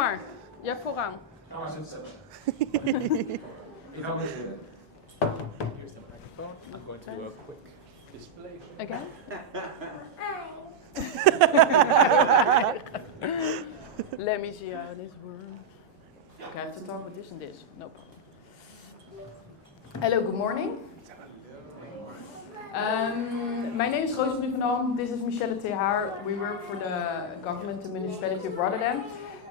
maar. Jij vooraan. Ga maar zitten. Ik ga maar zitten. Here's the microphone. I'm going to do a quick display. Again? Let me see how this works. Okay, I have to talk with this and this. Nope. Hello, good morning. My name is Rosemarie van Ham. This is Michelle TH. We work for the government, the municipality of Rotterdam.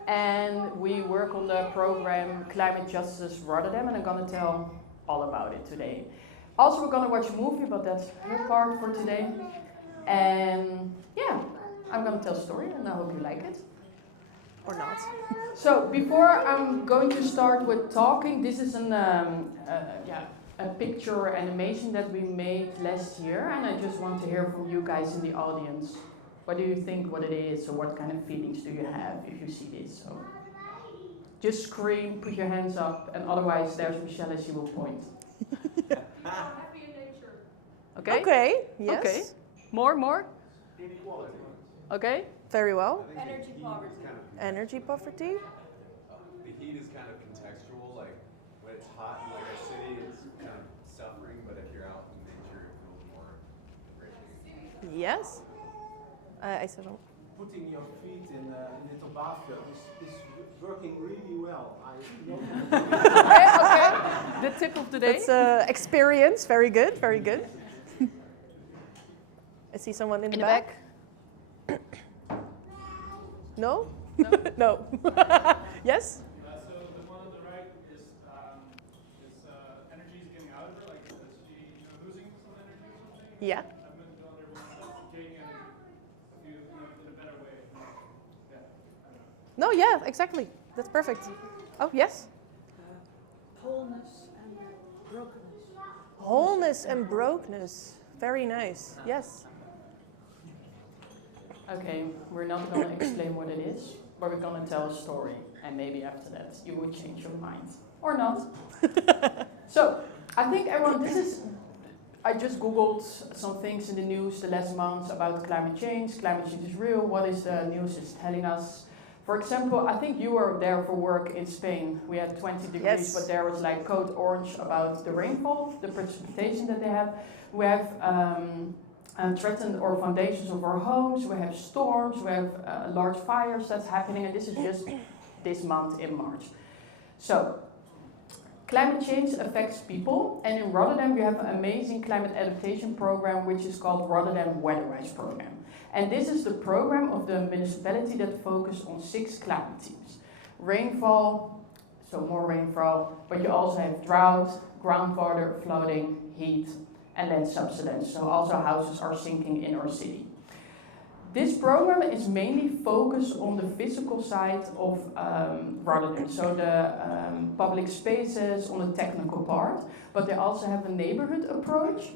And we work on the program Climate Justice Rotterdam. And I'm going to tell all about it today. Also, we're going to watch a movie, but that's her part for today. And yeah, I'm going to tell a story and I hope you like it. Or not. So, before I'm going to start with talking, this is a picture animation that we made last year, and I just want to hear from you guys in the audience. What do you think what it is, or what kind of feelings do you have if you see this? So, just scream, put your hands up, and otherwise there's Michelle, she will point. Happy in nature. Okay? Okay, yes. Okay. More? Inequality. Okay? Very well. Energy poverty. Energy poverty. The heat is kind of contextual, like when it's hot in like a city, it's kind of suffering, but if you're out in nature, it feels more enriching. Yes. I said all. Putting your feet in a little bathtub is working really well. I know. Okay. The tip of the day. That's experience. Very good. Very good. I see someone in the back. No? No. Yes? So the one on the right is energy is getting out of her, like is she losing some energy or something? Yeah. I'm going to go on there one that's gaining energy in a better way. Yeah, I don't know. No, yeah, exactly. That's perfect. Oh, yes? Wholeness and brokenness. Wholeness and brokenness. Very nice. Yes. Okay, we're not going to explain what it is, but we're going to tell a story. And maybe after that, you will change your mind. Or not. So, I think everyone, I just Googled some things in the news the last months about climate change. Climate change is real. What is the news is telling us? For example, I think you were there for work in Spain. We had 20 degrees, Yes. but there was like code orange about the rainfall, the precipitation that they have. We have threatened our foundations of our homes, we have storms, we have large fires that's happening, and this is just this month in March. So, climate change affects people, and in Rotterdam we have an amazing climate adaptation program which is called Rotterdam Weatherwise Program. And this is the program of the municipality that focuses on 6 climate themes. Rainfall, so more rainfall, but you also have drought, groundwater, flooding, heat, and land subsidence, so also houses are sinking in our city. This program is mainly focused on the physical side of Rotterdam, so the public spaces, on the technical part, but they also have a neighborhood approach,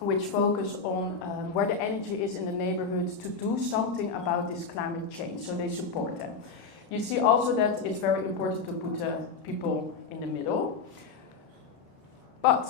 which focus on where the energy is in the neighborhoods to do something about this climate change, so they support them. You see also that it's very important to put people in the middle, but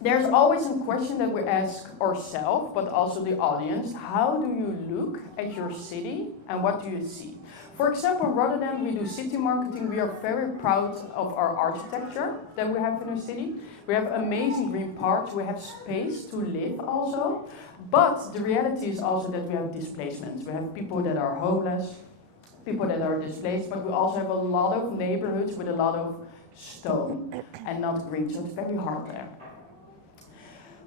there's always a question that we ask ourselves, but also the audience. How do you look at your city and what do you see? For example, in Rotterdam, we do city marketing. We are very proud of our architecture that we have in our city. We have amazing green parks. We have space to live also. But the reality is also that we have displacements. We have people that are homeless, people that are displaced, but we also have a lot of neighborhoods with a lot of stone and not green. So it's very hard there.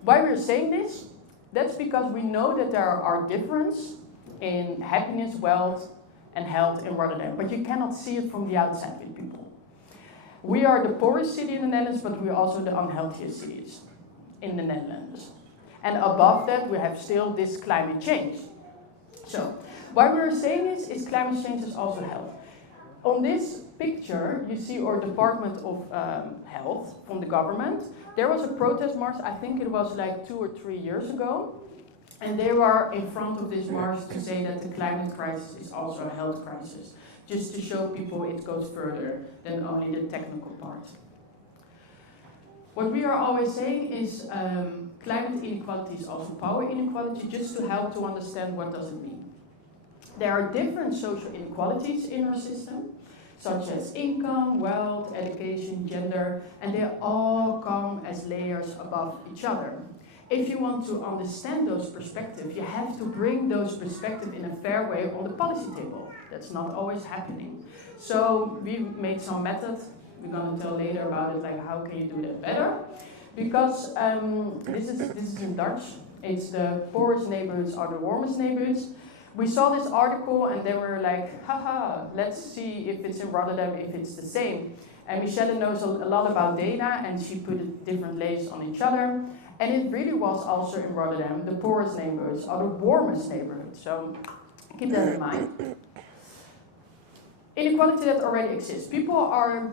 Why we're saying this? That's because we know that there are differences in happiness, wealth, and health in Rotterdam, but you cannot see it from the outside with people. We are the poorest city in the Netherlands, but we are also the unhealthiest cities in the Netherlands. And above that, we have still this climate change. So, why we're saying this is climate change is also health. On this picture, you see our Department of Health from the government. There was a protest march, I think it was like 2 or 3 years ago. And they were in front of this march to say that the climate crisis is also a health crisis. Just to show people it goes further than only the technical part. What we are always saying is climate inequality is also power inequality, just to help to understand what does it mean. There are different social inequalities in our system. such as income, wealth, education, gender, and they all come as layers above each other. If you want to understand those perspectives, you have to bring those perspectives in a fair way on the policy table. That's not always happening. So we made some methods. We're going to tell later about it, like how can you do that better? Because this is in Dutch. It's the poorest neighborhoods are the warmest neighborhoods. We saw this article and they were like, haha, let's see if it's in Rotterdam, if it's the same. And Michelle knows a lot about data and she put different layers on each other. And it really was also in Rotterdam, the poorest neighborhoods are the warmest neighborhoods. So keep that in mind. Inequality that already exists. People are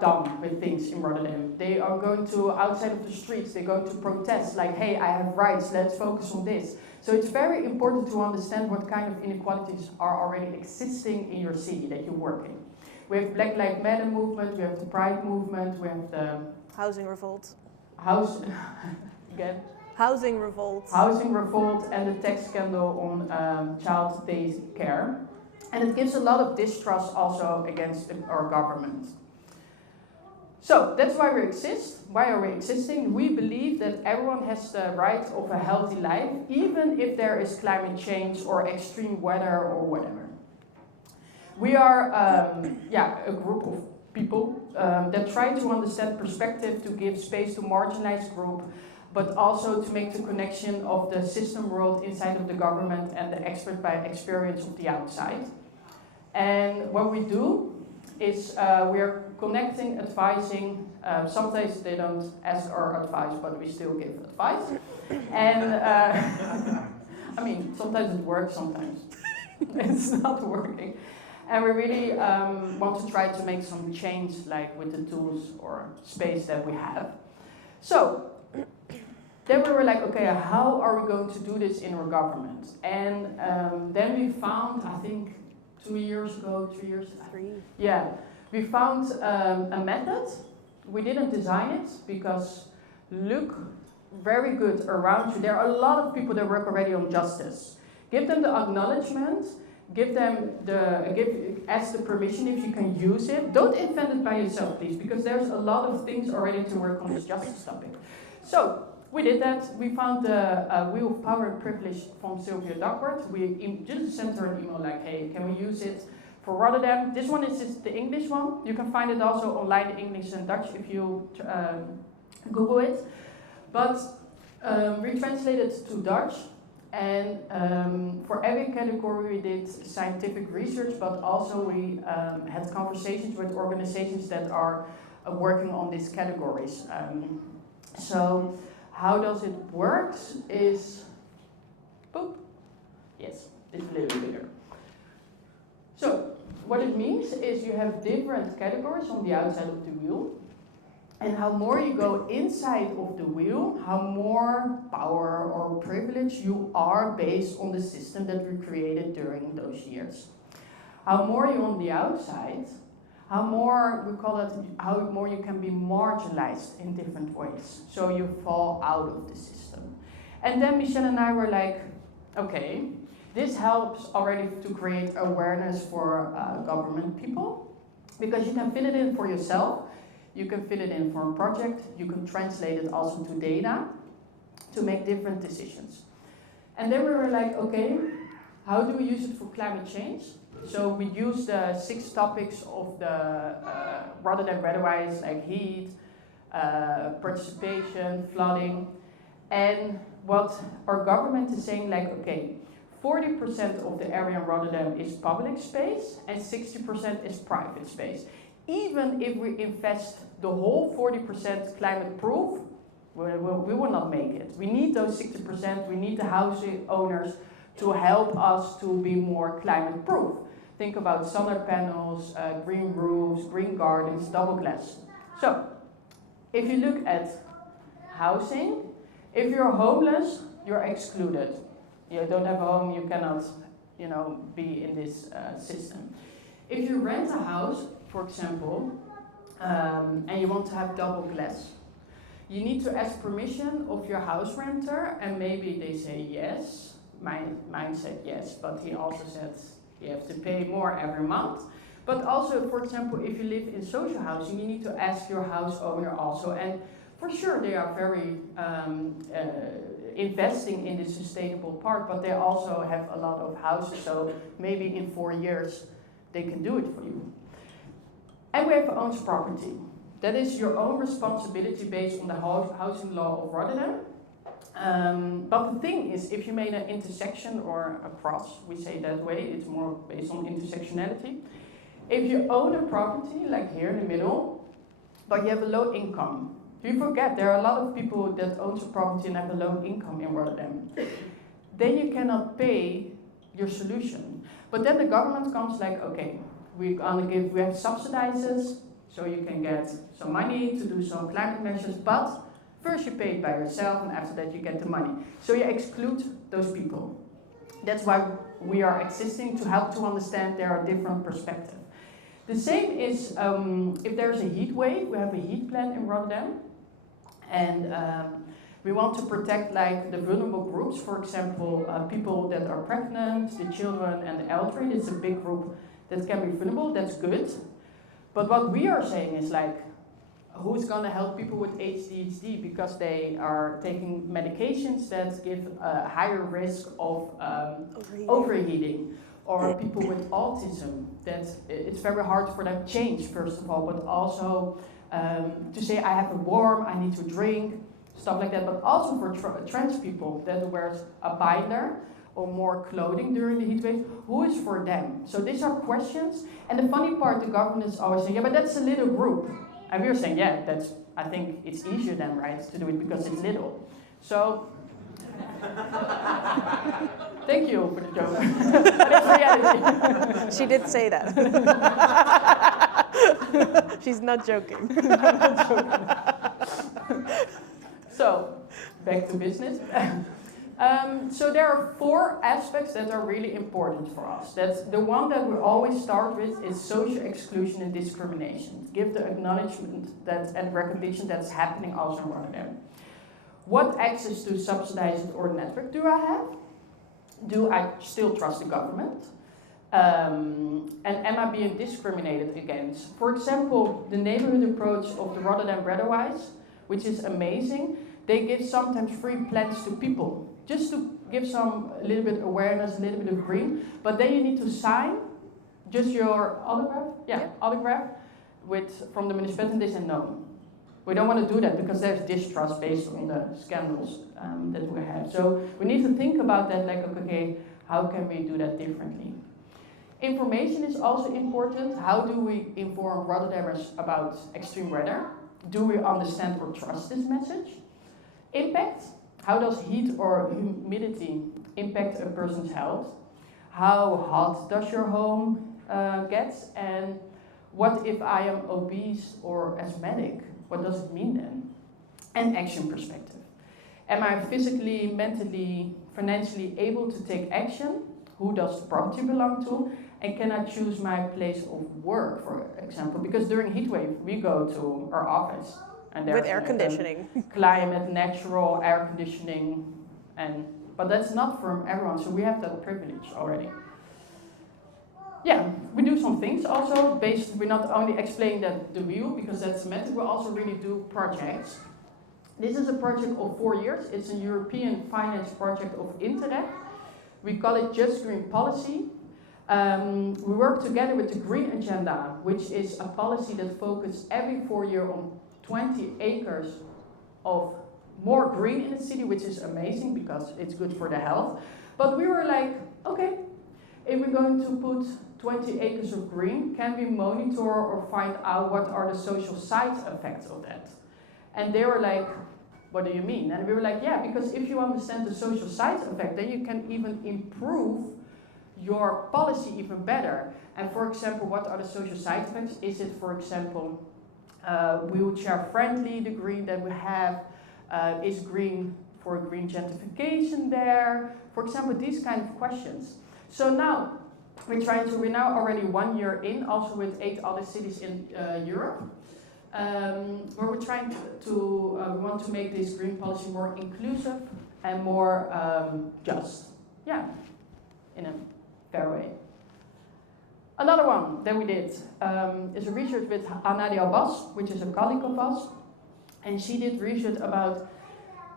done with things in Rotterdam. They are going to outside of the streets, they go to protest like, hey, I have rights, let's focus on this. So it's very important to understand what kind of inequalities are already existing in your city that you work in. We have Black Lives Matter movement, we have the Pride movement, we have the Housing revolt. Again. Housing revolt. Housing revolt and the tax scandal on child day care. And it gives a lot of distrust also against our government. So that's why we exist. Why are we existing? We believe that everyone has the right of a healthy life, even if there is climate change or extreme weather or whatever. We are a group of people that try to understand perspective, to give space to marginalized group, but also to make the connection of the system world inside of the government and the expert by experience of the outside. And what we do is we are connecting, advising. Sometimes they don't ask our advice, but we still give advice. And I mean, sometimes it works, sometimes it's not working. And we really want to try to make some change, like with the tools or space that we have. So then we were like, okay, how are we going to do this in our government? And then we found, I think, 2 years ago, 3 years ago. 3. Yeah, we found a method. We didn't design it because look very good around you. There are a lot of people that work already on justice. Give them the acknowledgement. Ask the permission if you can use it. Don't invent it by yourself, please, because there's a lot of things already to work on this justice topic. So we did that. We found the Wheel of Power and Privilege from Sylvia Duckworth. We just sent her an email like, hey, can we use it for Rotterdam? This one is just the English one. You can find it also online in English and Dutch if you Google it. But we translated it to Dutch. And for every category we did scientific research, but also we had conversations with organizations that are working on these categories. So how does it work is, boop, yes, it's a little bigger. So what it means is you have different categories on the outside of the wheel. And how more you go inside of the wheel, how more power or privilege you are based on the system that we created during those years. How more you're on the outside, how more, we call it, how more you can be marginalized in different ways. So you fall out of the system. And then Michelle and I were like, okay, this helps already to create awareness for government people, because you can fill it in for yourself. You can fill it in for a project, you can translate it also to data to make different decisions. And then we were like, okay, how do we use it for climate change? So we used the 6 topics of the Rotterdam weather-wise, like heat, participation, flooding. And what our government is saying, like, okay, 40% of the area in Rotterdam is public space and 60% is private space. Even if we invest the whole 40% climate proof, we will not make it. We need those 60%, we need the housing owners to help us to be more climate proof. Think about solar panels, green roofs, green gardens, double glass. So, if you look at housing, if you're homeless, you're excluded. You don't have a home, you cannot, be in this system. If you rent a house, for example, and you want to have double glass, you need to ask permission of your house renter, and maybe they say yes. Mine said yes, but he also said you have to pay more every month. But also, for example, if you live in social housing, you need to ask your house owner also. And for sure, they are very investing in the sustainable part, but they also have a lot of houses, so maybe in 4 years they can do it for you. And we have owns property. That is your own responsibility based on the housing law of Rotterdam. But the thing is, if you made an intersection or a cross, we say that way, it's more based on intersectionality. If you own a property, like here in the middle, but you have a low income, you forget there are a lot of people that own a property and have a low income in Rotterdam. Then you cannot pay your solution. But then the government comes like, okay, we have subsidizes, so you can get some money to do some climate measures, but first you pay it by yourself and after that you get the money. So you exclude those people. That's why we are existing, to help to understand there are different perspectives. The same is if there's a heat wave, we have a heat plan in Rotterdam. And we want to protect like the vulnerable groups, for example, people that are pregnant, the children and the elderly. It's a big group that can be vulnerable, that's good. But what we are saying is like, who's going to help people with ADHD because they are taking medications that give a higher risk of overheating. Or people with autism, that it's very hard for them to change, first of all, but also to say I have a warm, I need to drink, stuff like that. But also for trans people that wears a binder or more clothing during the heat wave, who is for them? So these are questions. And the funny part, the government is always saying, yeah, but that's a little group. And we're saying, yeah, I think it's easier then, right, to do it because it's little. So, thank you for the joke. But it's reality. She did say that. She's not joking. So, back to business. So there are 4 aspects that are really important for us. That's the one that we always start with is social exclusion and discrimination. Give the acknowledgement that and recognition that's happening also in Rotterdam. What access to subsidized or network do I have? Do I still trust the government? And am I being discriminated against? For example, the neighborhood approach of the Rotterdam Breadwise, which is amazing, they give sometimes free plants to people, just to give a little bit awareness, a little bit of green. But then you need to sign just your autograph, autograph from the municipality, and they say no. We don't want to do that because there's distrust based on the scandals that we have. So we need to think about that, like, okay, how can we do that differently? Information is also important. How do we inform Rotterdammers about extreme weather? Do we understand or trust this message? Impact. How does heat or humidity impact a person's health? How hot does your home get? And what if I am obese or asthmatic? What does it mean then? And action perspective. Am I physically, mentally, financially able to take action? Who does the property belong to? And can I choose my place of work, for example? Because during heat wave, we go to our office. And with air conditioning. Climate, natural air conditioning. But that's not for everyone, so we have that privilege already. Yeah, we do some things also we not only explain the wheel, because that's semantic, we also really do projects. This is a project of 4 years. It's a European finance project of Interreg. We call it Just Green Policy. We work together with the Green Agenda, which is a policy that focuses every 4 years on 20 acres of more green in the city, which is amazing because it's good for the health. But we were like, okay, if we're going to put 20 acres of green, can we monitor or find out what are the social side effects of that? And they were like, what do you mean? And we were like, yeah, because if you understand the social side effect, then you can even improve your policy even better. And for example, what are the social side effects? Is it, for example, wheelchair friendly, the green that we have? Is green for green gentrification there? For example, these kind of questions. So now, we're now already 1 year in, also with 8 other cities in Europe, where we're trying we want to make this green policy more inclusive and more just. Yeah, in a fair way. Another one that we did is a research with Anadia Bas, which is a colleague of us. And she did research about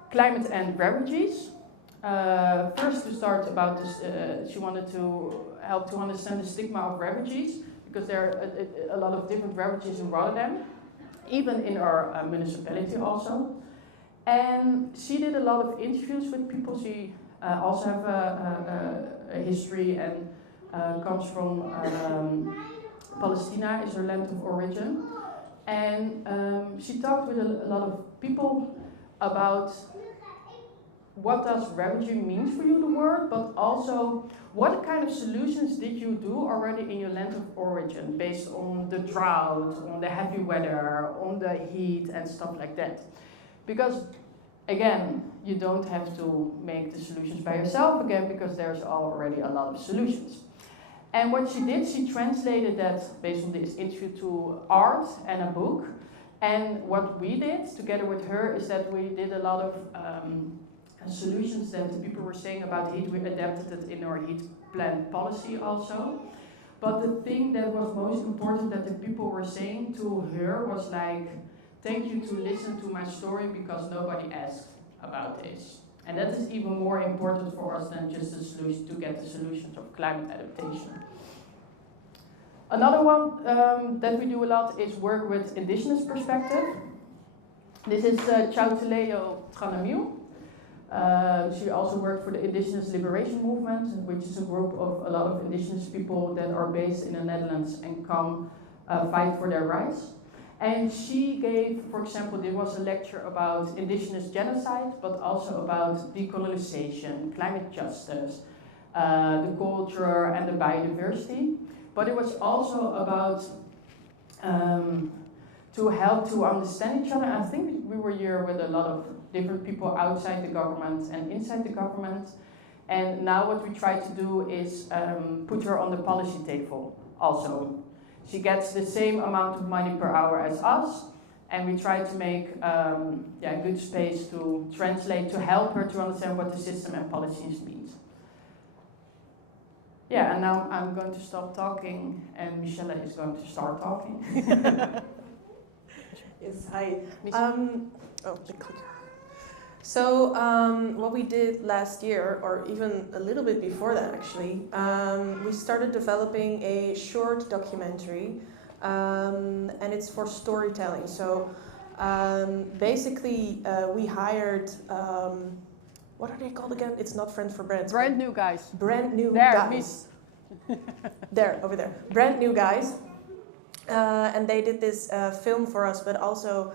climate and refugees. First to start about this, she wanted to help to understand the stigma of refugees, because there are a lot of different refugees in Rotterdam, even in our municipality also. And she did a lot of interviews with people. She also have a history and comes from Palestina, is her land of origin. And she talked with a lot of people about what does refugee mean for you, the word, but also what kind of solutions did you do already in your land of origin based on the drought, on the heavy weather, on the heat and stuff like that. Because again, you don't have to make the solutions by yourself again, because there's already a lot of solutions. And what she did, she translated that based on this interview to art and a book. And what we did together with her is that we did a lot of solutions that the people were saying about heat. We adapted it in our heat plan policy also. But the thing that was most important that the people were saying to her was like, thank you to listen to my story because nobody asked about this. And that is even more important for us than just the solution to get the solutions of climate adaptation. Another one that we do a lot is work with indigenous perspective. This is Chauteleo Tranamiu. She also worked for the Indigenous Liberation Movement, which is a group of a lot of indigenous people that are based in the Netherlands and come fight for their rights. And she gave, for example, there was a lecture about indigenous genocide, but also about decolonization, climate justice, the culture and the biodiversity. But it was also about to help to understand each other. I think we were here with a lot of different people outside the government and inside the government. And now what we try to do is put her on the policy table also. She gets the same amount of money per hour as us, and we try to make good space to translate, to help her to understand what the system and policies mean. Yeah, and now I'm going to stop talking, and Michelle is going to start talking. Yes, hi. The clicker. So what we did last year, or even a little bit before that actually, we started developing a short documentary, and it's for storytelling. So basically we hired, what are they called again? It's not Friends for Brands. Brand new guys. Brand new There, guys. There, over there. Brand new guys. And they did this film for us, but also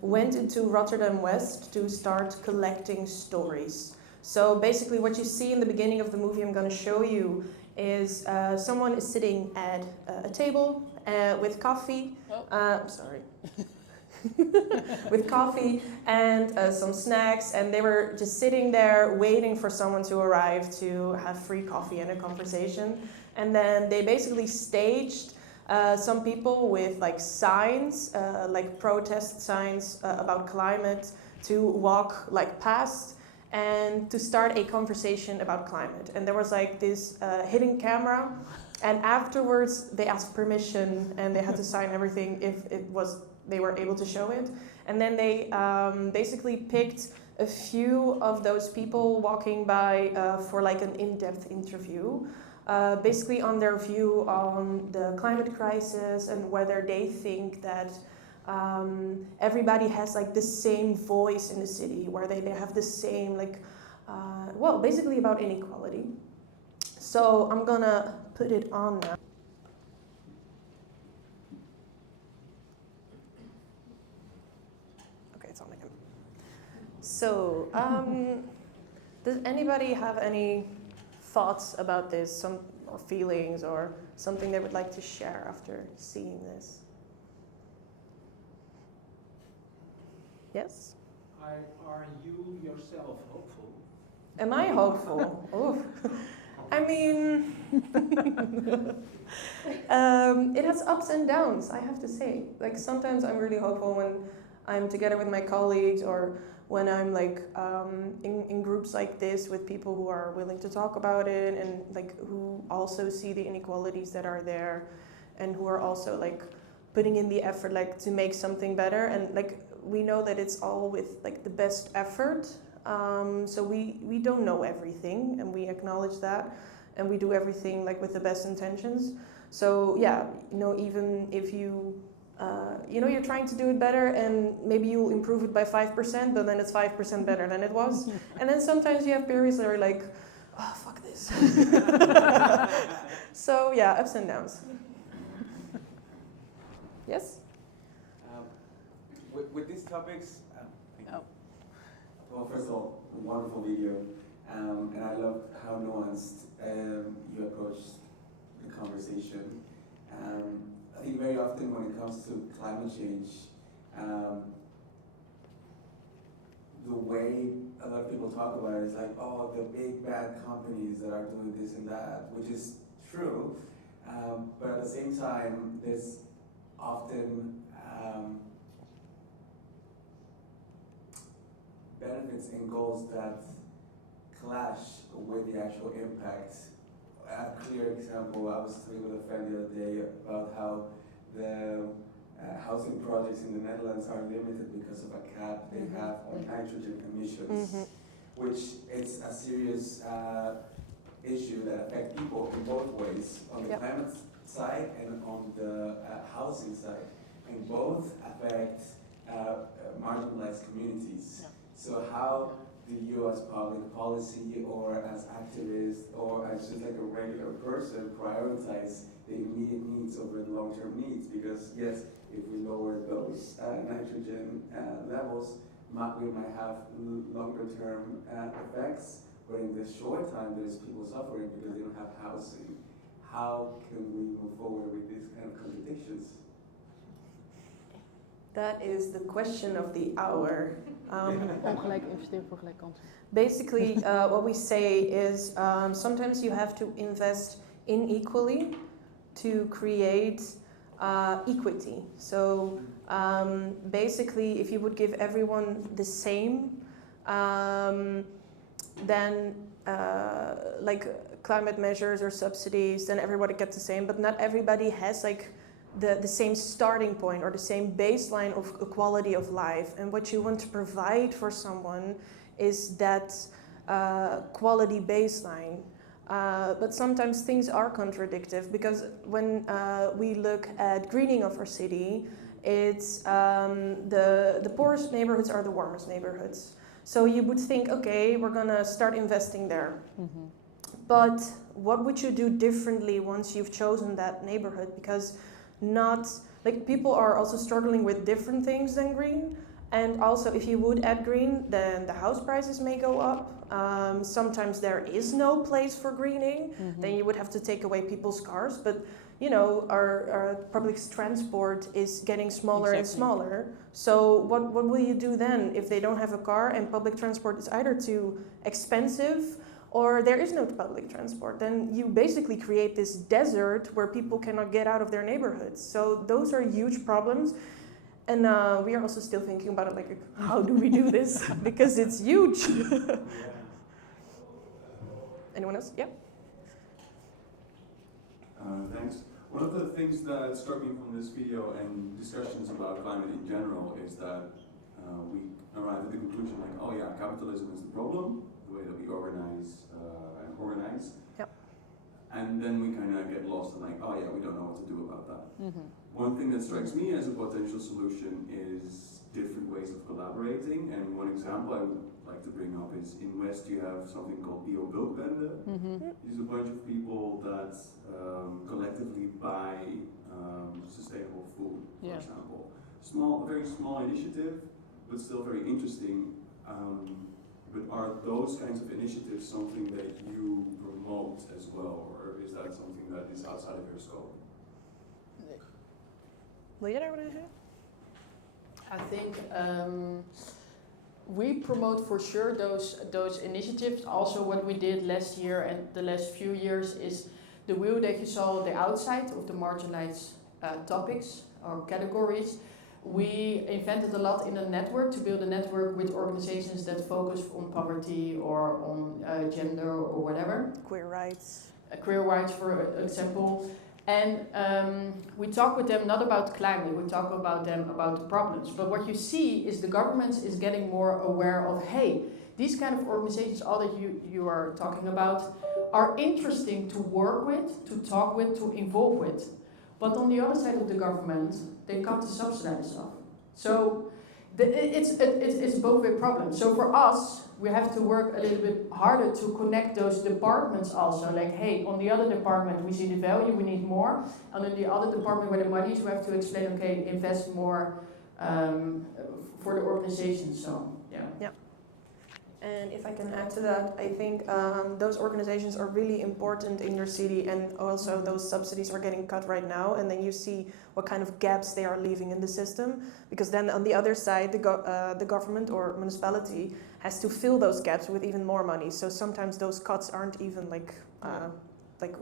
went into Rotterdam West to start collecting stories. So basically what you see in the beginning of the movie I'm going to show you is someone is sitting at a table with coffee. I'm sorry. With coffee and some snacks, and they were just sitting there waiting for someone to arrive to have free coffee and a conversation. And then they basically staged some people with like signs, like protest signs about climate, to walk like past and to start a conversation about climate. And there was like this hidden camera, and afterwards they asked permission and they had to sign everything if they were able to show it. And then they basically picked a few of those people walking by for like an in-depth interview. Basically on their view on the climate crisis and whether they think that everybody has like the same voice in the city, where they have the same like, basically about inequality. So I'm gonna put it on now. Okay, it's on again. So, does anybody have any thoughts about this, or feelings, or something they would like to share after seeing this? Yes? Are you yourself hopeful? Am I hopeful? Oof. I mean, it has ups and downs, I have to say. Like sometimes I'm really hopeful when I'm together with my colleagues, or when I'm like in groups like this with people who are willing to talk about it and like who also see the inequalities that are there and who are also like putting in the effort like to make something better. And like we know that it's all with like the best effort. So we don't know everything, and we acknowledge that, and we do everything like with the best intentions. So yeah, you know, even if you you know, you're trying to do it better, and maybe you'll improve it by 5%, but then it's 5% better than it was. And then sometimes you have periods that are like, oh, fuck this. So yeah, ups and downs. Yes? With these topics, thank you. Oh. Well, first of all, wonderful video, and I loved how nuanced you approached the conversation. I think very often when it comes to climate change, the way a lot of people talk about it is like, oh, the big bad companies that are doing this and that, which is true, but at the same time, there's often benefits and goals that clash with the actual impact. A clear example, I was talking with a friend the other day about how the housing projects in the Netherlands are limited because of a cap they have on nitrogen emissions, which is a serious issue that affects people in both ways, on the climate side and on the housing side. And both affect marginalized communities. So how do you as public policy or as activists or as just like a regular person prioritize the immediate needs over the long-term needs? Because yes, if we lower those nitrogen levels, we might have longer-term effects, but in the short time there's people suffering because they don't have housing. How can we move forward with these kind of contradictions? That is the question of the hour. Ongelijk investeren voor gelijk kansen. Basically, what we say is sometimes you have to invest inequally to create equity. So basically, if you would give everyone the same, then like climate measures or subsidies, then everybody gets the same. But not everybody has like the same starting point or the same baseline of quality of life. And what you want to provide for someone is that quality baseline. But sometimes things are contradictory, because when we look at greening of our city, it's the poorest neighborhoods are the warmest neighborhoods. So you would think, okay, we're gonna start investing there. But what would you do differently once you've chosen that neighborhood? Because not like people are also struggling with different things than green. And also, if you would add green, then the house prices may go up. Sometimes there is no place for greening. Then you would have to take away people's cars. But you know, our public transport is getting smaller and smaller. So what will you do then if they don't have a car and public transport is either too expensive or there is no public transport? Then you basically create this desert where people cannot get out of their neighborhoods. So those are huge problems. And we are also still thinking about it, like, how do we do this? Because it's huge. Anyone else? Yeah. Thanks. One of the things that struck me from this video and discussions about climate in general is that we arrive at the conclusion like, oh yeah, capitalism is the problem, the way that we organize and organize. Yep. And then we kind of get lost in like, oh yeah, we don't know what to do about that. One thing that strikes me as a potential solution is different ways of collaborating. And one example I would like to bring up is in West you have something called Bio-Bulkbende. It's a bunch of people that collectively buy sustainable food, for example. Small, very small initiative, but still very interesting. But are those kinds of initiatives something that you promote as well, or is that something that is outside of your scope? Wil jij daar wat in zeggen? I think we promote for sure those initiatives. Also, what we did last year and the last few years is the wheel that you saw on the outside of the marginalized topics or categories we invented a lot in a network to build a network with organizations that focus on poverty or on gender or whatever. Queer rights. Queer rights, for example. And we talk with them not about climate, we talk about them about the problems. But what you see is the government is getting more aware of, hey, these kind of organizations, all that you are talking about, are interesting to work with, to talk with, to involve with. But on the other side of the government, they come to subsidize stuff. So it's both a problem. So for us, we have to work a little bit harder to connect those departments also. Like, hey, on the other department, we see the value, we need more. And in the other department where the money is, we have to explain, okay, invest more for the organization. So, yeah. Yeah. And if I can add to that, I think those organizations are really important in your city, and also those subsidies are getting cut right now, and then you see what kind of gaps they are leaving in the system, because then on the other side, the government or municipality has to fill those gaps with even more money. So sometimes those cuts aren't even like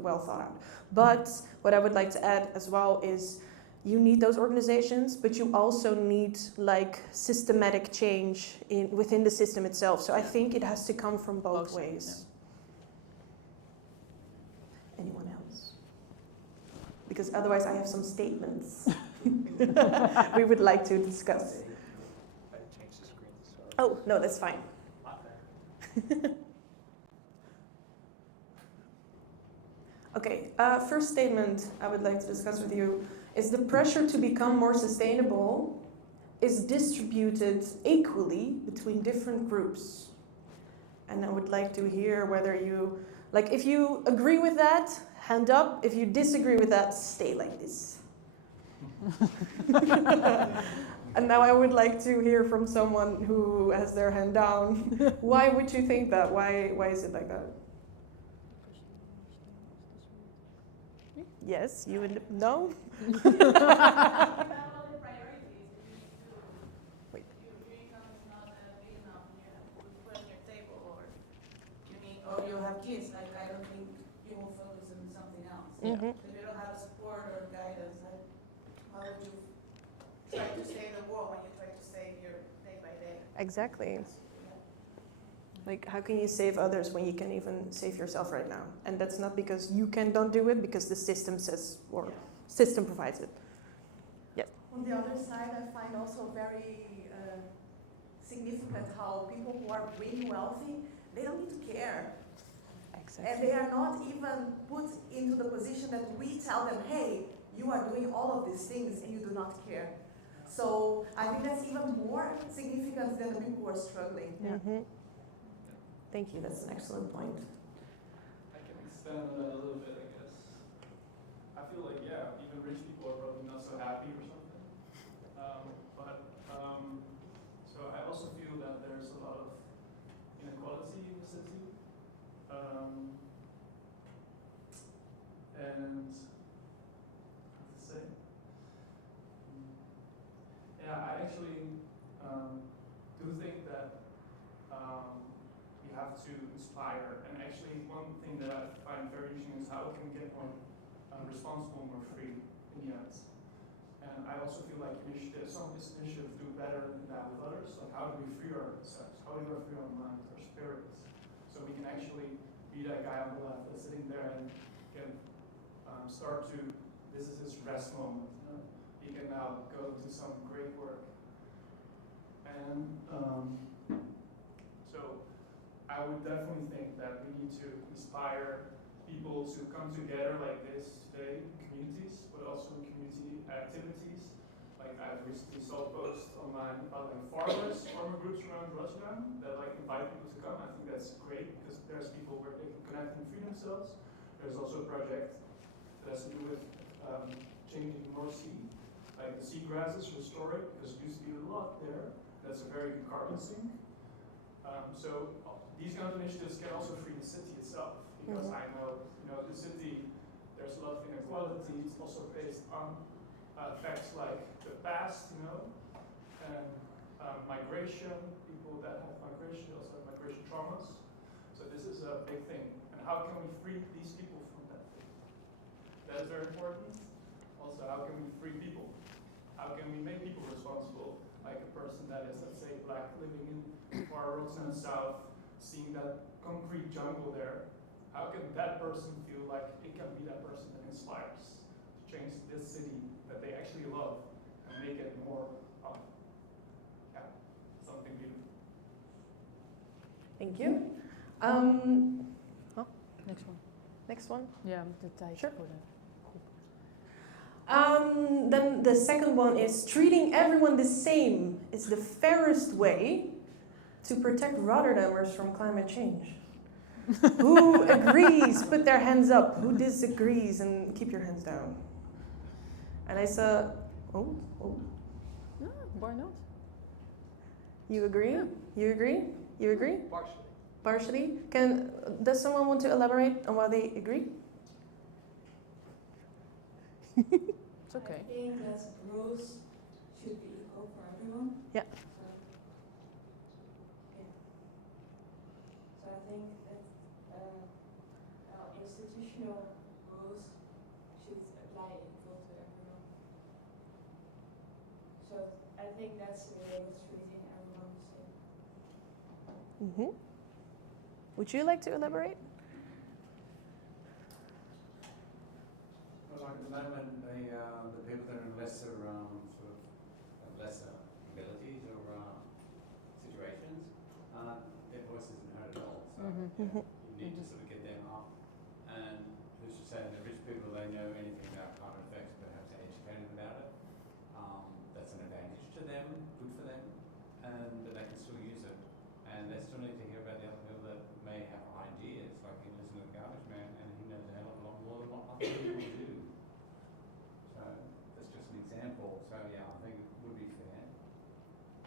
well thought out. But what I would like to add as well is, you need those organizations, but you also need like systematic change within the system itself. So I think it has to come from both ways. Yeah. Anyone else? Because otherwise I have some statements we would like to discuss. I changed the screen, sorry. Oh, no, that's fine. Okay, first statement I would like to discuss with you is the pressure to become more sustainable is distributed equally between different groups. And I would like to hear whether you, like, if you agree with that, hand up. If you disagree with that, stay like this. And now I would like to hear from someone who has their hand down. Why would you think that? Why is it like that? Yes, you would know? Oh, you have kids, like I don't think you will focus on something else. Mm-hmm. If you don't have support or guidance, how would you try to save the world when you try to save your day by day? Exactly. Like, how can you save others when you can even save yourself right now? And that's not because you don't do it, because the system says, or system provides it. Yes. On the other side, I find also very significant how people who are really wealthy, they don't need to care. Exactly. And they are not even put into the position that we tell them, hey, you are doing all of these things and you do not care. So I think that's even more significant than the people who are struggling. Yeah. Mm-hmm. Thank you, that's an excellent point. I can expand on that a little bit, I guess. I feel like, yeah, even rich people are probably not so happy or something. So I also feel that there's a lot of inequality in the city. And how to say? Yeah, I actually do think that you have to inspire. And actually, one thing that I find very interesting is how can we get more responsible, more free in the end. And I also feel like some of these initiatives do better than that with others. Like, how do we free ourselves? How do we free our mind, our spirit? So we can actually be that guy on the left that's sitting there and can start to, this is his rest moment. You know? He can now go do some great work. And so I would definitely think that we need to inspire people to come together like this today in communities, but also in community activities. Like I've recently saw posts online about like farmer groups around Rotterdam that like invite people to come. I think that's great because there's people where they can connect and free themselves. There's also a project that has to do with changing the North Sea, like the seagrasses, restore it, because there used to be a lot there. That's a very good carbon sink. So these kind of initiatives can also free the city itself, because I know, the city, there's a lot of inequality. It's also based on facts like the past, and migration. People that have migration also have migration traumas. So this is a big thing. And how can we free these people from that thing? That is very important. Also, how can we free people? How can can we make people responsible? Like a person that is, let's say, black, living in far Rotterdam South, seeing that concrete jungle there, how can that person feel like it can be that person that inspires to change this city that they actually love and make it more of, something beautiful? Thank you. Next one. Next one. Ja, de tijd Sure. voor de Then the second one is treating everyone the same is the fairest way to protect Rotterdammers from climate change. Who agrees? Put their hands up. Who disagrees? And keep your hands down. And I saw, oh. No, why not? You agree? Yeah. You agree? You agree? Partially. Partially. Does someone want to elaborate on why they agree? It's okay. I think that rules should be equal for everyone. Yeah. So I think that institutional rules should apply equal to everyone. So I think that's the way of treating everyone the same. Would you like to elaborate? Well, like at the moment, the people that are in lesser, sort of, lesser abilities or situations, their voice isn't heard at all. So you need to sort of get them up. And who's to say the rich people, they know anything about climate effects, perhaps they're educated about it. That's an advantage to them, good for them, and that they can still use it. And they still need to hear about the other people that may have ideas, like you listen to the garbage man, and he knows a hell of a lot more than what other people do. So that's just an example. So yeah, I think it would be fair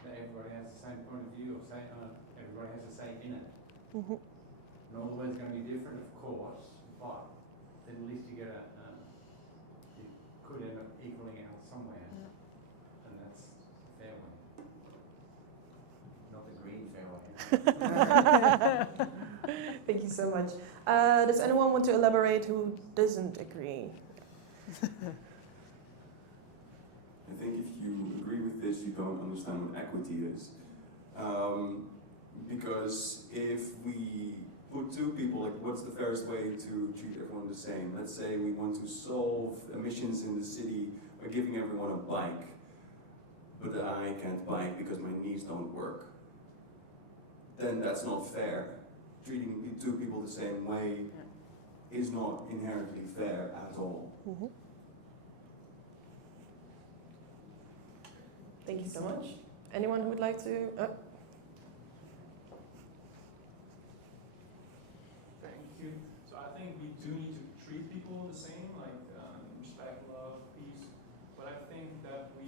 that everybody has the same point of view, or say everybody has a say in it. And all the ways are going to be different, of course, but then at least you get you could end up equaling out somewhere, and that's a fair way. Not the green fair way. Thank you so much. Does anyone want to elaborate who doesn't agree? I think if you agree with this, you don't understand what equity is. Because if we put two people, like what's the fairest way to treat everyone the same? Let's say we want to solve emissions in the city by giving everyone a bike, but I can't bike because my knees don't work. Then that's not fair. Treating two people the same way is not inherently fair at all. Thank you so much. Anyone who would like to? Thank you. So I think we do need to treat people the same, like respect, love, peace. But I think that we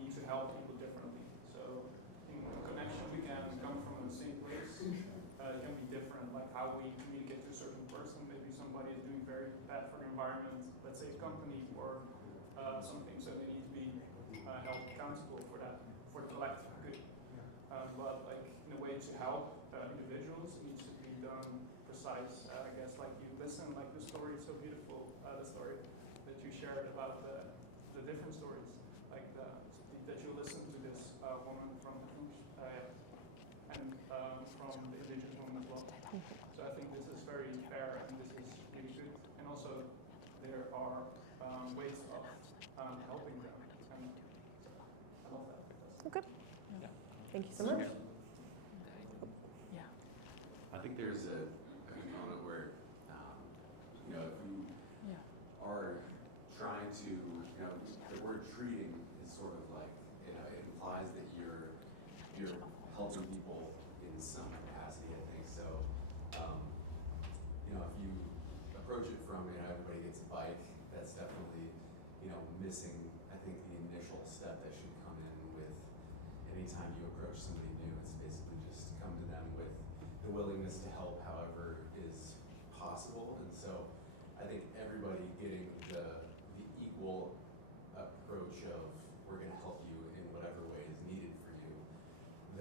need to help people differently. So in connection, we can come from the same place. It can be different, like how we communicate to a certain person. Maybe somebody is doing very bad for the environment, let's say a company or something. So they need to be held accountable for that, for the collective good. But like in a way to help individuals, it needs to be done precise. I guess like you listen, like the story is so beautiful. The story that you shared about the different stories, like that you listen to this woman from and from the indigenous woman as well. So I think this is very fair and this is really good. And also there are ways of helping them. And I love that. Okay. Thank you so much. Yeah. I think there's a component where, if you are trying to, the word treating is sort of like, it implies that you're helping people in some capacity, I think. So, if you approach it from, everybody gets a bike, that's definitely, missing, I think, the initial step that should come in with anytime you approach somebody new. It's basically just come to them with the willingness to help however is possible. And so I think everybody getting the equal approach of we're going to help you in whatever way is needed for you,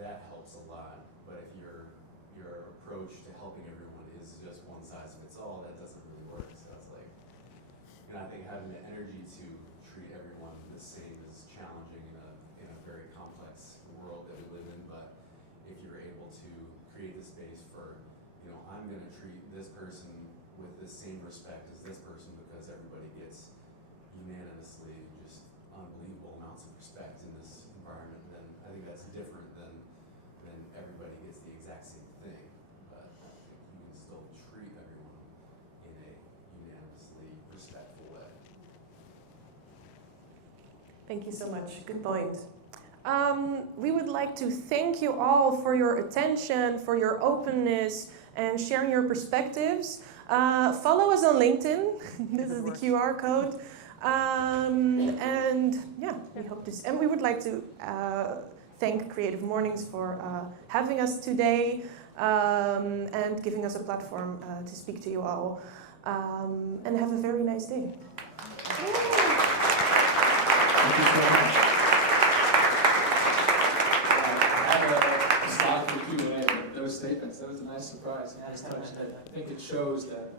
that helps a lot. But if your approach to helping everyone is just one size fits all, that doesn't really work. So it's like, I think having the energy to treat everyone the same is challenging I'm going to treat this person with the same respect as this person because everybody gets unanimously just unbelievable amounts of respect in this environment, then I think that's different than everybody gets the exact same thing. But I think you can still treat everyone in a unanimously respectful way. Thank you so much. Good point. We would like to thank you all for your attention, for your openness, and sharing your perspectives. Follow us on LinkedIn. This is the QR code. And yeah, we hope this. And we would like to thank Creative Mornings for having us today and giving us a platform to speak to you all. And have a very nice day. Thank you so much. I had a slide for Q&A, but those statements, that was a nice surprise, nice touch. I think it shows that